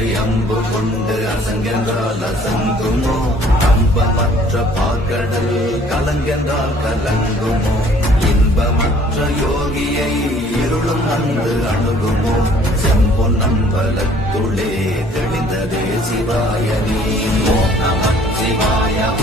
பகை அம்பு கொண்டு அசங்கென்றால் அசங்குமோ? அம்பமற்ற பாக்கடல் கலங்கென்றால் கலங்குமோ? இன்பமற்ற யோகியை இருளும் வந்து அணுகுமோ? செம்பொன் அம்பலத்துளே தெளிந்ததே சிவாய நீ. ஓம் நம சிவாய.